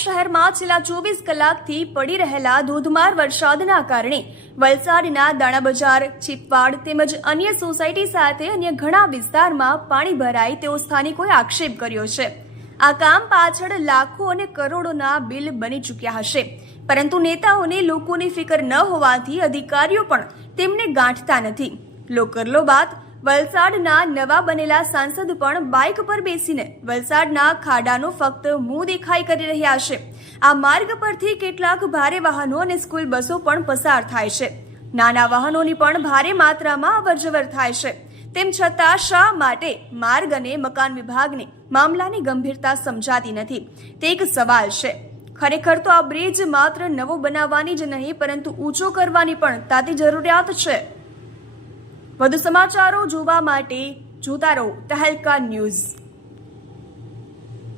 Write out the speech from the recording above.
શહેરમાં છેલ્લા ચોવીસ કલાકથી પડી રહેલા ધોધમાર વરસાદના કારણે વલસાડના દાણા બજાર ચીપવાડ તેમજ અન્ય સોસાયટી સાથે અન્ય ઘણા વિસ્તારમાં પાણી ભરાય તેવો સ્થાનિકોએ આક્ષેપ કર્યો છે. આ કામ પાછળ લાખો અને કરોડોના બિલ બની ચૂક્યા હશે. પરંતુ નેતાઓને લોકોની ફિકર ન હોવાથી અધિકારીઓ પણ તેમને ગાંઠતા નથી. લોકરલો બાદ વલસાડના નવા બનેલા સાંસદ પણ બાઇક પર બેસીને વલસાડના ખાડાનું ફક્ત મું દેખાઈ કરી રહ્યા છે. આ માર્ગ પરથી કેટલાક ભારે વાહનો અને સ્કૂલ બસો પણ પસાર થાય છે. નાના વાહનોની પણ ભારે માત્રામાં અવરજવર થાય છે. તેમ છતાં શા માટે માર્ગ અને મકાન વિભાગને મામલાની ગંભીરતા સમજાતી નથી? તે એક સવાલ છે. ખરેખર તો આ બ્રિજ માત્ર નવો બનાવવાની જ નહીં, પરંતુ ઊંચો કરવાની પણ તાતી જરૂરિયાત છે. વધુ સમાચારો જોવા માટે જોતા રહો તહેલકા ન્યૂઝ.